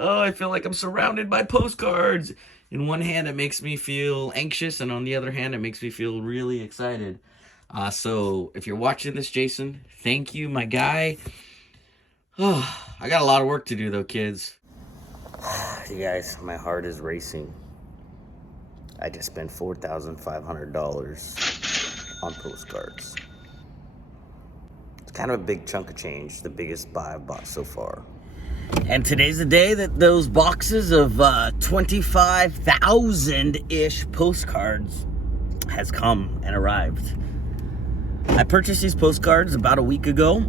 Oh, I feel like I'm surrounded by postcards. In one hand, it makes me feel anxious, and on the other hand, it makes me feel really excited. So if you're watching this, Jason, thank you, my guy. Oh, I got a lot of work to do, though, kids. You guys, my heart is racing. I just spent $4,500 on postcards. It's kind of a big chunk of change, the biggest buy I've bought so far. And today's the day that those boxes of 25,000-ish postcards has come and arrived. I purchased these postcards about a week ago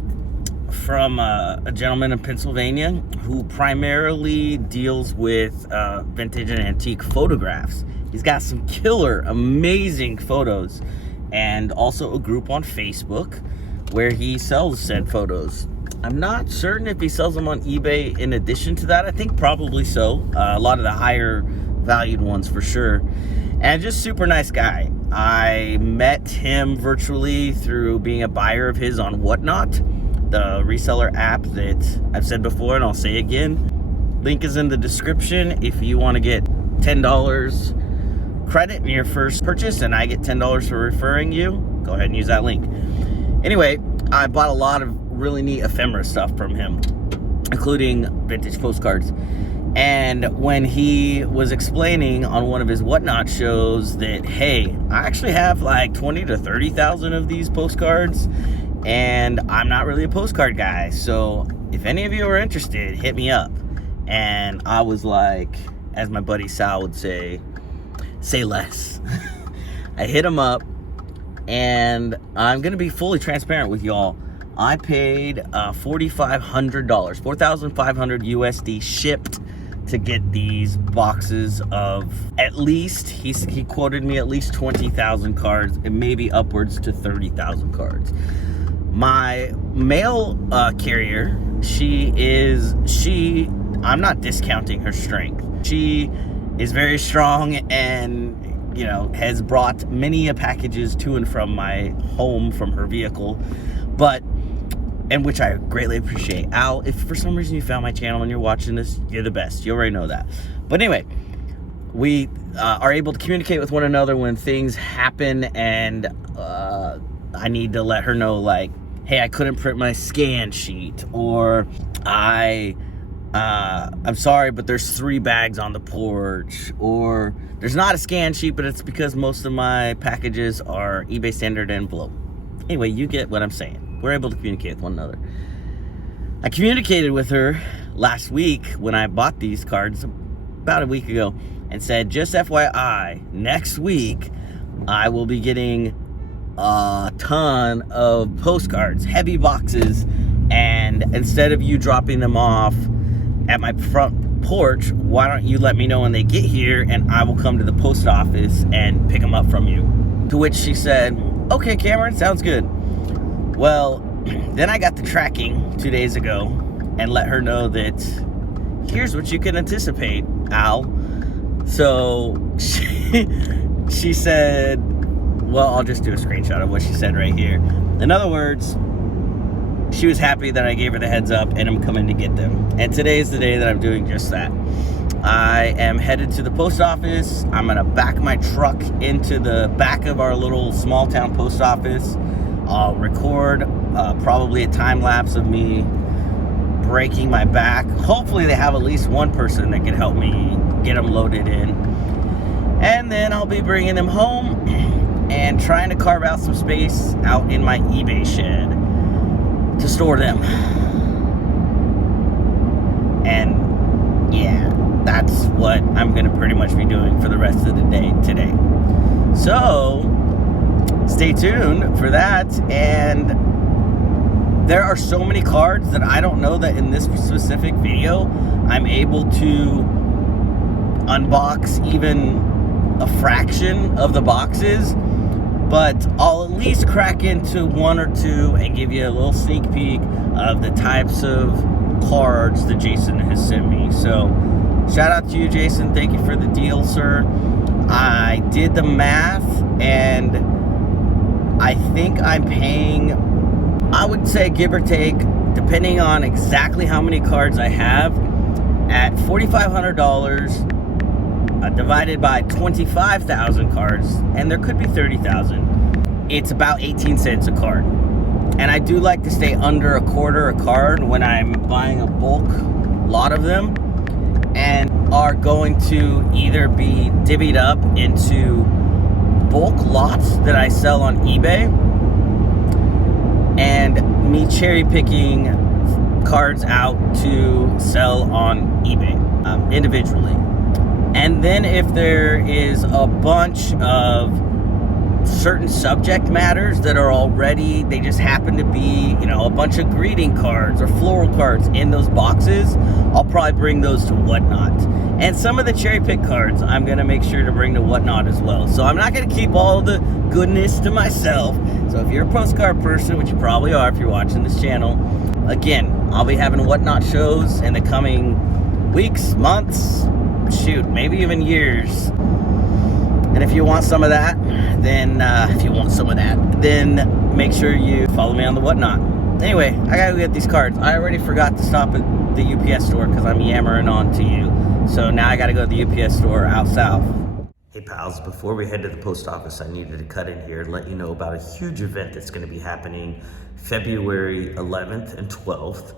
from a gentleman in Pennsylvania who primarily deals with vintage and antique photographs. He's got some killer, amazing photos, and also a group on Facebook where he sells said photos. I'm not certain if he sells them on eBay in addition to that. I think probably so. A lot of the higher valued ones for sure. And just super nice guy. I met him virtually through being a buyer of his on Whatnot, the reseller app that I've said before and I'll say again. Link is in the description if you want to get $10 credit in your first purchase and I get $10 for referring you. Go ahead and use that link. Anyway, I bought a lot of really neat ephemera stuff from him, including vintage postcards. And when he was explaining on one of his Whatnot shows that, hey, I actually have like 20 to 30,000 of these postcards, and I'm not really a postcard guy, so if any of you are interested, hit me up. And I was like, as my buddy Sal would say less. I hit him up, and I'm gonna be fully transparent with y'all. I paid $4,500, 4,500 USD shipped to get these boxes of at least, he quoted me at least 20,000 cards and maybe upwards to 30,000 cards. My mail carrier, I'm not discounting her strength. She is very strong and, you know, has brought many packages to and from my home from her vehicle, and which I greatly appreciate. Al, if for some reason you found my channel and you're watching this, you're the best. You already know that. But anyway, we are able to communicate with one another when things happen, and I need to let her know, like, hey, I couldn't print my scan sheet, or I'm sorry, but there's 3 bags on the porch, or there's not a scan sheet, but it's because most of my packages are eBay standard envelope. Anyway, you get what I'm saying. We're able to communicate with one another. I communicated with her last week when I bought these cards about a week ago and said, just FYI, next week I will be getting a ton of postcards, heavy boxes, and instead of you dropping them off at my front porch, why don't you let me know when they get here and I will come to the post office and pick them up from you. To which she said, okay, Cameron, sounds good. Well, then I got the tracking 2 days ago and let her know that here's what you can anticipate, Al. So she said, well, I'll just do a screenshot of what she said right here. In other words, she was happy that I gave her the heads up and I'm coming to get them. And today is the day that I'm doing just that. I am headed to the post office. I'm gonna back my truck into the back of our little small town post office. I'll record probably a time lapse of me breaking my back. Hopefully they have at least one person that can help me get them loaded in. And then I'll be bringing them home and trying to carve out some space out in my eBay shed to store them. And yeah, that's what I'm gonna pretty much be doing for the rest of the day today. So stay tuned for that. And there are so many cards that I don't know that in this specific video I'm able to unbox even a fraction of the boxes, but I'll at least crack into 1 or 2 and give you a little sneak peek of the types of cards that Jason has sent me. So shout out to you, Jason. Thank you for the deal, sir. I did the math and I think I'm paying, I would say give or take depending on exactly how many cards I have, at $4,500 divided by 25,000 cards, and there could be 30,000, it's about 18 cents a card. And I do like to stay under a quarter a card when I'm buying a bulk lot of them, and are going to either be divvied up into bulk lots that I sell on eBay, and me cherry picking cards out to sell on eBay individually. And then if there is a bunch of certain subject matters that are already, they just happen to be, you know, a bunch of greeting cards or floral cards in those boxes, I'll probably bring those to Whatnot. And some of the cherry pick cards I'm going to make sure to bring to Whatnot as well. So I'm not going to keep all the goodness to myself. So if you're a postcard person, which you probably are if you're watching this channel, again, I'll be having Whatnot shows in the coming weeks, months, shoot, maybe even years. And if you want some of that, then make sure you follow me on the Whatnot. Anyway, I gotta go get these cards. I already forgot to stop at the UPS store because I'm yammering on to you. So now I gotta go to the UPS store out south. Hey pals, before we head to the post office, I needed to cut in here and let you know about a huge event that's gonna be happening February 11th and 12th.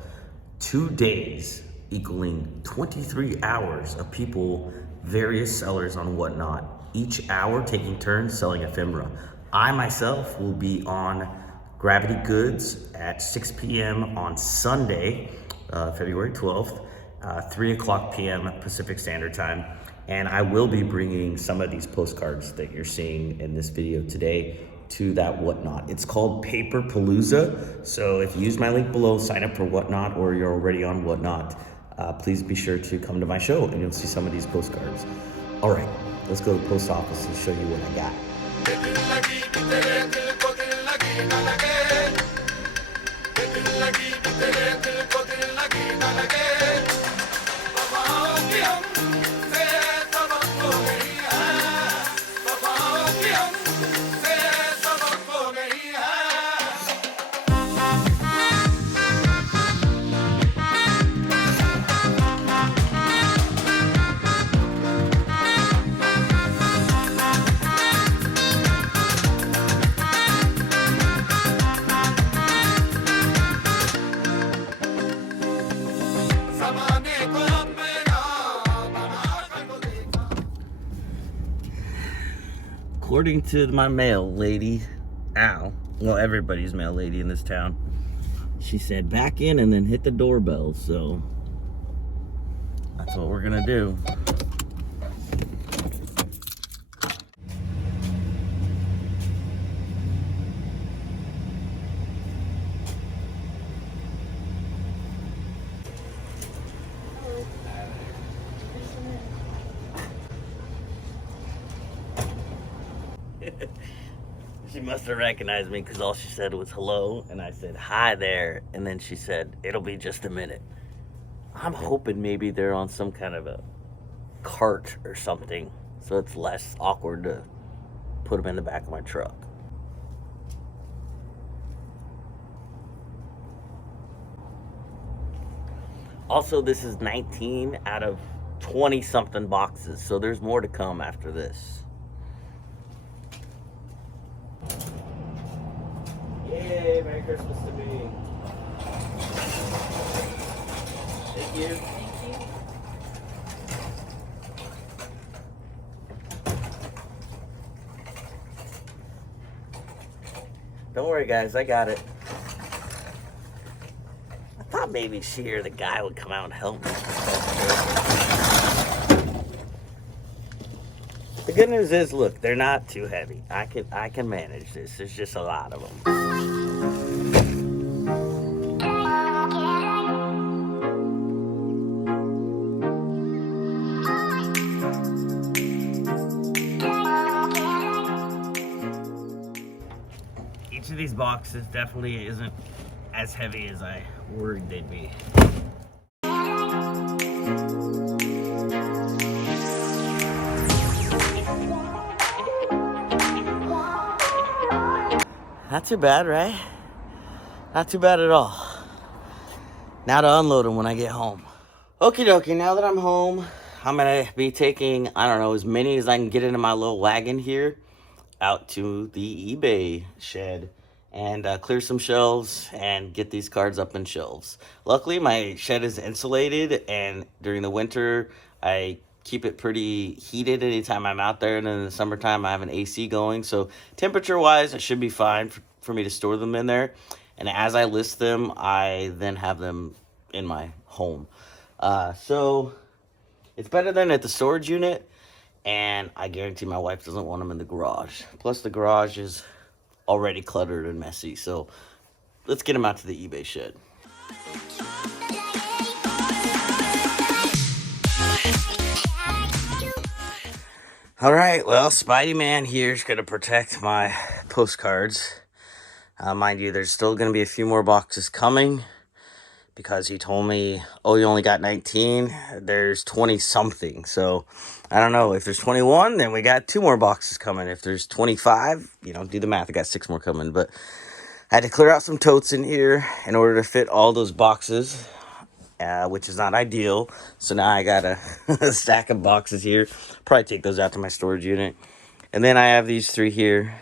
2 days equaling 23 hours of people, various sellers on Whatnot, each hour taking turns selling ephemera. I myself will be on Gravity Goods at 6 p.m. on Sunday, February 12th, 3 o'clock p.m. Pacific Standard Time. And I will be bringing some of these postcards that you're seeing in this video today to that Whatnot. It's called Paper Palooza. So if you use my link below, sign up for Whatnot, or you're already on Whatnot, please be sure to come to my show and you'll see some of these postcards. All right, let's go to the post office and show you what I got. According to my mail lady, Al, well, everybody's mail lady in this town, she said back in and then hit the doorbell, so that's what we're gonna do. She must have recognized me because all she said was hello, and I said hi there, and then she said it'll be just a minute. I'm hoping maybe they're on some kind of a cart or something, so it's less awkward to put them in the back of my truck. Also, this is 19 out of 20 something boxes, so there's more to come after this. Yay, Merry Christmas to me. Thank you. Thank you. Don't worry, guys, I got it. I thought maybe she or the guy would come out and help me. The good news is, look, they're not too heavy. I can manage this. There's just a lot of them. Each of these boxes definitely isn't as heavy as I worried they'd be. Not too bad, right? Not too bad at all. Now to unload them when I get home. Okie dokie, now that I'm home, I'm gonna be taking, I don't know, as many as I can get into my little wagon here out to the eBay shed and clear some shelves and get these cards up in shelves. Luckily, my shed is insulated, and during the winter, I keep it pretty heated anytime I'm out there, and in the summertime, I have an AC going, so temperature-wise, it should be fine for me to store them in there. And as I list them, I then have them in my home. So it's better than at the storage unit, and I guarantee my wife doesn't want them in the garage. Plus, the garage is already cluttered and messy, so let's get them out to the eBay shed. All right, well, Spidey Man here is going to protect my postcards. Mind you, there's still going to be a few more boxes coming because he told me, oh, you only got 19. There's 20 something. So I don't know. If there's 21, then we got 2 more boxes coming. If there's 25, do the math. I got 6 more coming. But I had to clear out some totes in here in order to fit all those boxes, which is not ideal. So now I got a stack of boxes here. Probably take those out to my storage unit. And then I have these 3 here.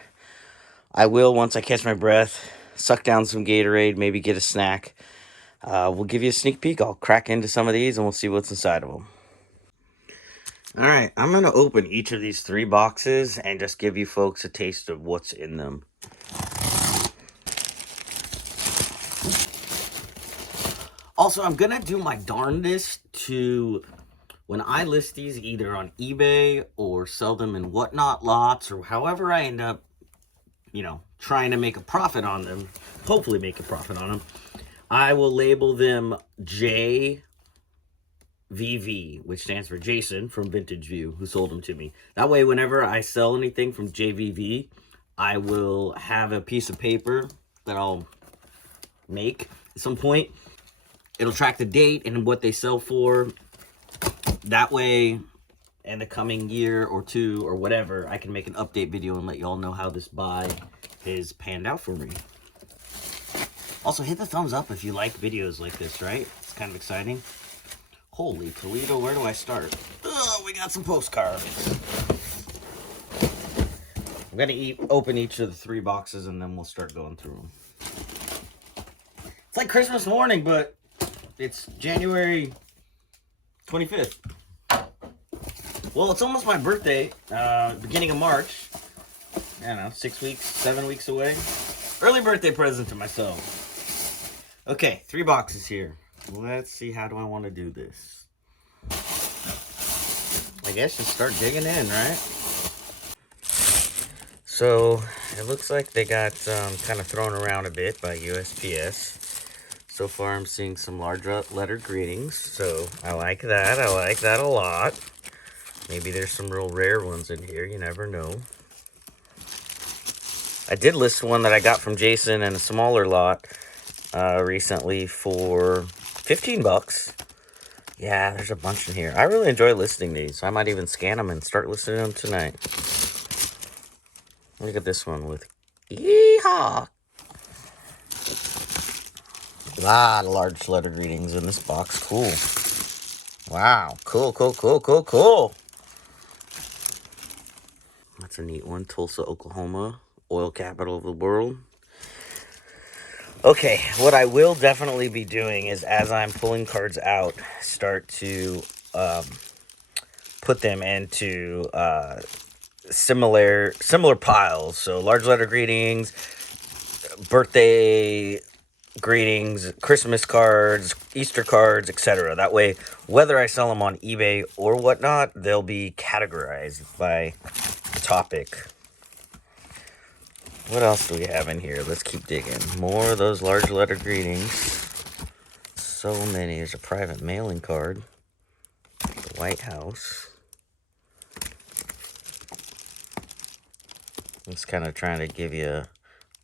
I will, once I catch my breath, suck down some Gatorade, maybe get a snack. We'll give you a sneak peek. I'll crack into some of these and we'll see what's inside of them. All right, I'm going to open each of these 3 boxes and just give you folks a taste of what's in them. Also, I'm going to do my darndest to, when I list these either on eBay or sell them in whatnot lots or however I end up, trying to make a profit on them, hopefully make a profit on them, I will label them JVV, which stands for Jason from Vintage View, who sold them to me. That way, whenever I sell anything from JVV, I will have a piece of paper that I'll make at some point. It'll track the date and what they sell for. That way, in the coming year or 2 or whatever, I can make an update video and let y'all know how this buy is panned out for me. Also, hit the thumbs up if you like videos like this, right? It's kind of exciting. Holy Toledo, where do I start? Oh, we got some postcards. I'm going to open each of the 3 boxes and then we'll start going through them. It's like Christmas morning, but it's January 25th. Well, it's almost my birthday, beginning of March. I don't know, 6 weeks, 7 weeks away. Early birthday present to myself. Okay, 3 boxes here. Let's see, how do I want to do this? I guess just start digging in, right? So, it looks like they got kind of thrown around a bit by USPS. So far, I'm seeing some large letter greetings, so I like that. I like that a lot. Maybe there's some real rare ones in here. You never know. I did list one that I got from Jason in a smaller lot recently for 15 bucks. Yeah, there's a bunch in here. I really enjoy listing these. I might even scan them and start listing them tonight. Look at this one with Yeehaw! A lot of large letter greetings in this box. Cool. Wow. Cool, cool, cool, cool, cool. That's a neat one. Tulsa, Oklahoma. Oil capital of the world. Okay, what I will definitely be doing is, as I'm pulling cards out, start to put them into similar piles. So large letter greetings, birthday greetings, Christmas cards, Easter cards, etc. That way, whether I sell them on eBay or whatnot, they'll be categorized by topic. What else do we have in here? Let's keep digging. More of those large letter greetings. So many. There's a private mailing card. The White House. It's kind of trying to give you a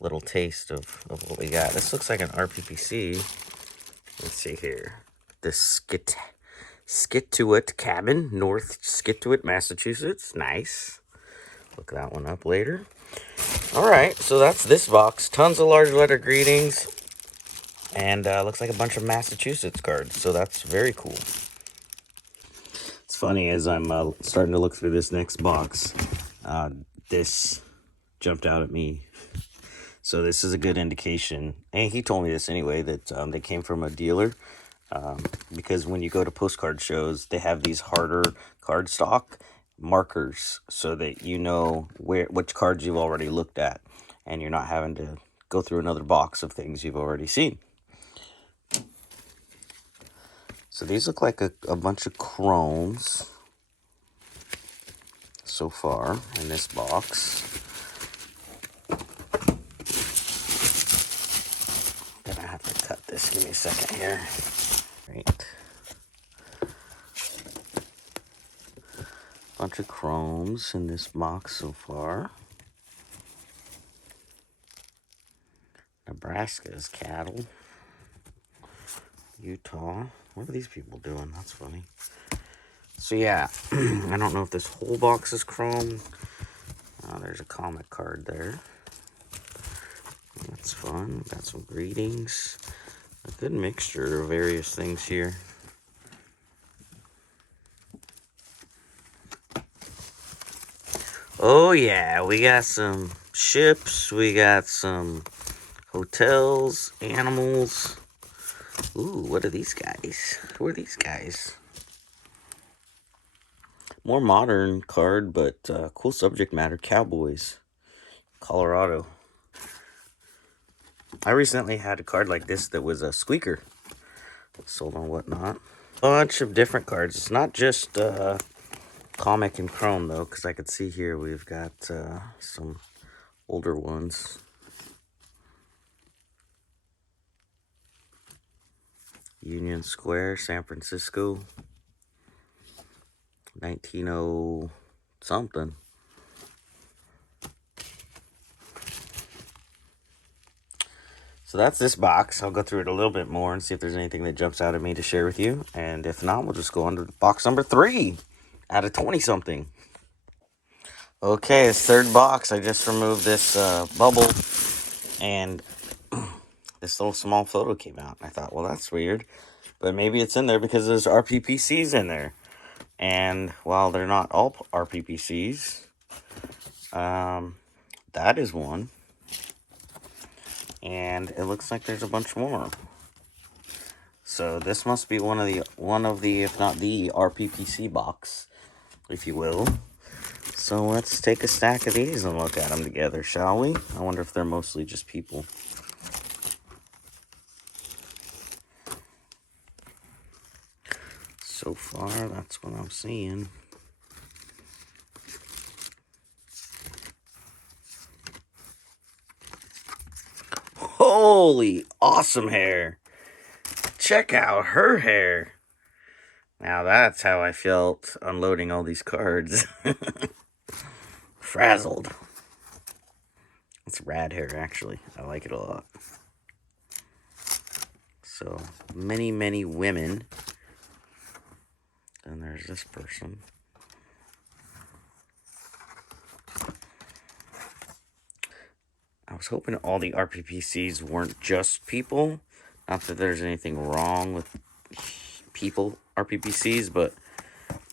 little taste of what we got. This looks like an RPPC. Let's see here. The Scituate Cabin, North Scituate, Massachusetts. Nice. Look that one up later. All right, so that's this box. Tons of large letter greetings. And looks like a bunch of Massachusetts cards, so that's very cool. It's funny, as I'm starting to look through this next box, this jumped out at me. So this is a good indication, and he told me this anyway, that they came from a dealer, because when you go to postcard shows, they have these harder cardstock markers so that you know which cards you've already looked at, and you're not having to go through another box of things you've already seen. So these look like a bunch of chromes so far in this box. Gonna have to cut this. Give me a second here. Right. Bunch of chromes in this box so far. Nebraska's cattle. Utah. What are these people doing? That's funny. So yeah, I don't know if this whole box is chrome. There's a comic card there. That's fun. Got some greetings. A good mixture of various things here. Oh yeah, we got some ships. We got some hotels, animals. Ooh, what are these guys? Who are these guys? More modern card, but cool subject matter. Cowboys. Colorado. I recently had a card like this that was a squeaker. Sold on Whatnot. Bunch of different cards. It's not just comic and chrome, though, because I could see here we've got some older ones. Union Square, San Francisco. 1900 something. So that's this box. I'll go through it a little bit more and see if there's anything that jumps out at me to share with you. And if not, we'll just go on to box number 3 out of 20-something. Okay, it's third box. I just removed this bubble, and this little small photo came out. I thought, well, that's weird. But maybe it's in there because there's RPPCs in there. And while they're not all RPPCs, that is one. And it looks like there's a bunch more. So this must be one of the, if not the RPPC box, if you will. So let's take a stack of these and look at them together, shall we? I wonder if they're mostly just people. So far, that's what I'm seeing. Holy awesome hair. Check out her hair. Now that's how I felt unloading all these cards. Frazzled. It's rad hair, actually. I like it a lot. So, many, many women. And there's this person. I was hoping all the RPPCs weren't just people. Not that there's anything wrong with people RPPCs, but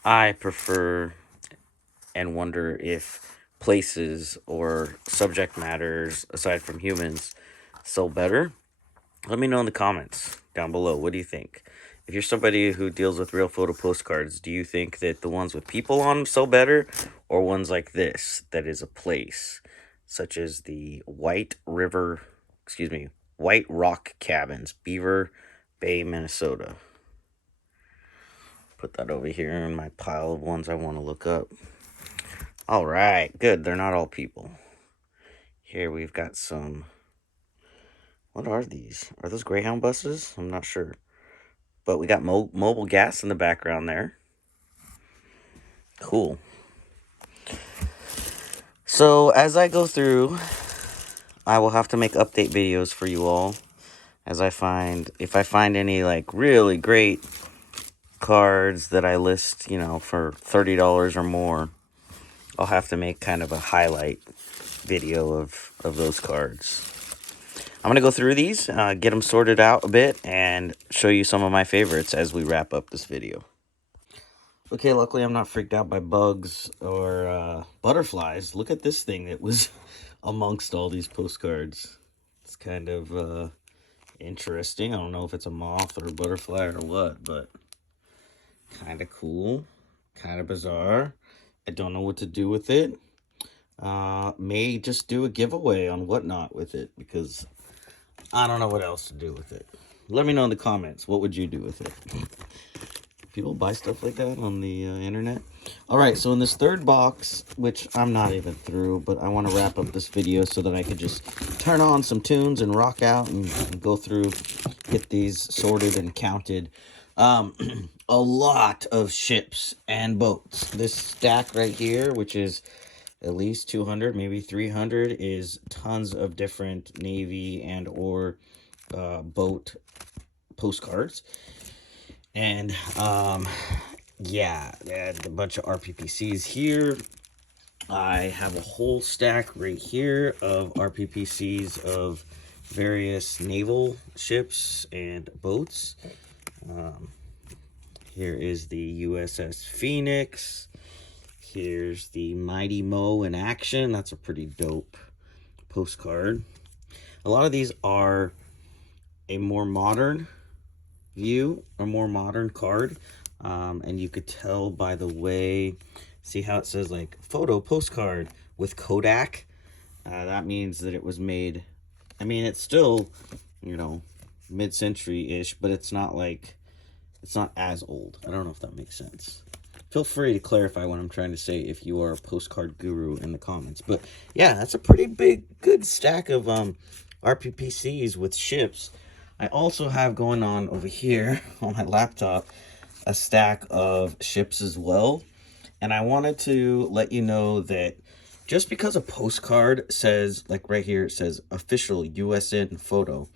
I prefer and wonder if places or subject matters aside from humans sell better. Let me know in the comments down below. What do you think? If you're somebody who deals with real photo postcards, do you think that the ones with people on them sell better, or ones like this that is a place, such as the White Rock Cabins, Beaver Bay, Minnesota? Put that over here in my pile of ones I want to look up. All right, good. They're not all people. Here we've got some. What are these? Are those Greyhound buses? I'm not sure. But we got mobile gas in the background there. Cool. So as I go through, I will have to make update videos for you all. If I find any like really great cards that I list, for $30 or more, I'll have to make kind of a highlight video of those cards. I'm going to go through these, get them sorted out a bit, and show you some of my favorites as we wrap up this video. Okay, luckily I'm not freaked out by bugs or butterflies. Look at this thing that was amongst all these postcards. It's kind of interesting. I don't know if it's a moth or a butterfly or what, but kind of cool, kind of bizarre. I don't know what to do with it. May just do a giveaway on Whatnot with it, because I don't know what else to do with it. Let me know in the comments, what would you do with it? People buy stuff like that on the internet. All right, so in this third box, which I'm not even through, but I want to wrap up this video so that I could just turn on some tunes and rock out and go through, get these sorted and counted. A lot of ships and boats. This stack right here, which is at least 200, maybe 300, is tons of different Navy and or boat postcards. And yeah, a bunch of RPPCs here. I have a whole stack right here of RPPCs of various naval ships and boats. Here is the USS Phoenix. Here's the Mighty Mo in action. That's a pretty dope postcard. A lot of these are a more modern view, a more modern card. And you could tell by the way, see how it says like photo postcard with Kodak? That means that it was made, I mean, it's still, you know, mid-century-ish, but it's not like, it's not as old. I don't know if that makes sense. Feel free to clarify what I'm trying to say if you are a postcard guru in the comments. But yeah, that's a pretty big, good stack of RPPCs with ships. I also have going on over here on my laptop a stack of ships as well. And I wanted to let you know that just because a postcard says, like right here, it says official USN photo,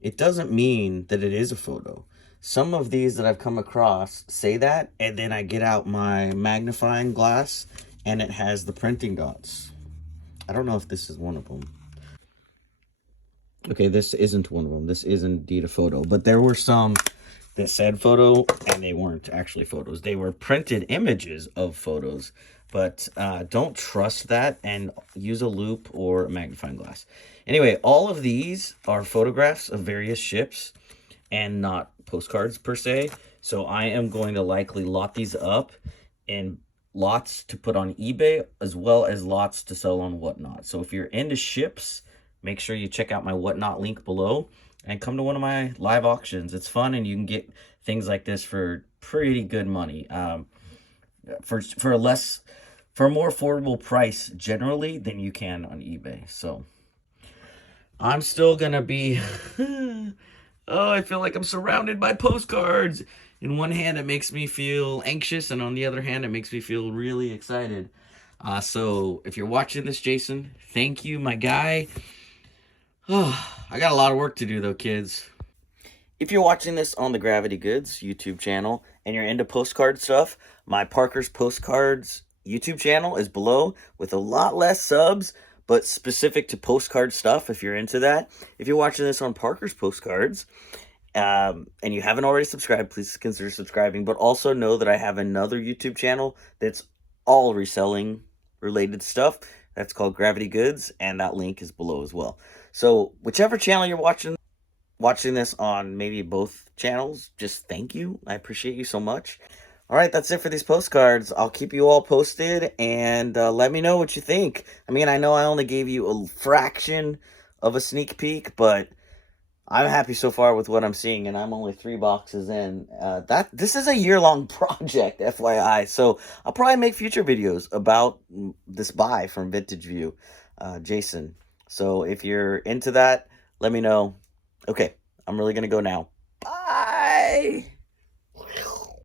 it doesn't mean that it is a photo. Some of these that I've come across say that, and then I get out my magnifying glass and it has the printing dots. I don't know if this is one of them. Okay, this isn't one of them. This is indeed a photo, but there were some that said photo and they weren't actually photos. They were printed images of photos, but don't trust that and use a loop or a magnifying glass. Anyway, all of these are photographs of various ships and not postcards per se. So I am going to likely lot these up in lots to put on eBay as well as lots to sell on Whatnot. So if you're into ships, make sure you check out my Whatnot link below and come to one of my live auctions. It's fun and you can get things like this for pretty good money. For a more affordable price generally than you can on eBay. So I'm still gonna be oh, I feel like I'm surrounded by postcards. In one hand, it makes me feel anxious, and on the other hand, it makes me feel really excited. So if you're watching this, Jason, thank you, my guy. Oh, I got a lot of work to do, though, kids. If you're watching this on the Gravity Goods YouTube channel and you're into postcard stuff, my Parker's Postcards YouTube channel is below with a lot less subs, but specific to postcard stuff if you're into that. If you're watching this on Parker's Postcards and you haven't already subscribed, please consider subscribing. But also know that I have another YouTube channel that's all reselling related stuff. That's called Gravity Goods, and that link is below as well. So whichever channel you're watching this on, maybe both channels, just thank you. I appreciate you so much. All right, that's it for these postcards. I'll keep you all posted, and let me know what you think. I mean, I know I only gave you a fraction of a sneak peek, but I'm happy so far with what I'm seeing, and I'm only 3 boxes in. This is a year-long project, FYI, so I'll probably make future videos about this buy from Vintage View, Jason. So if you're into that, let me know. Okay, I'm really going to go now. Bye!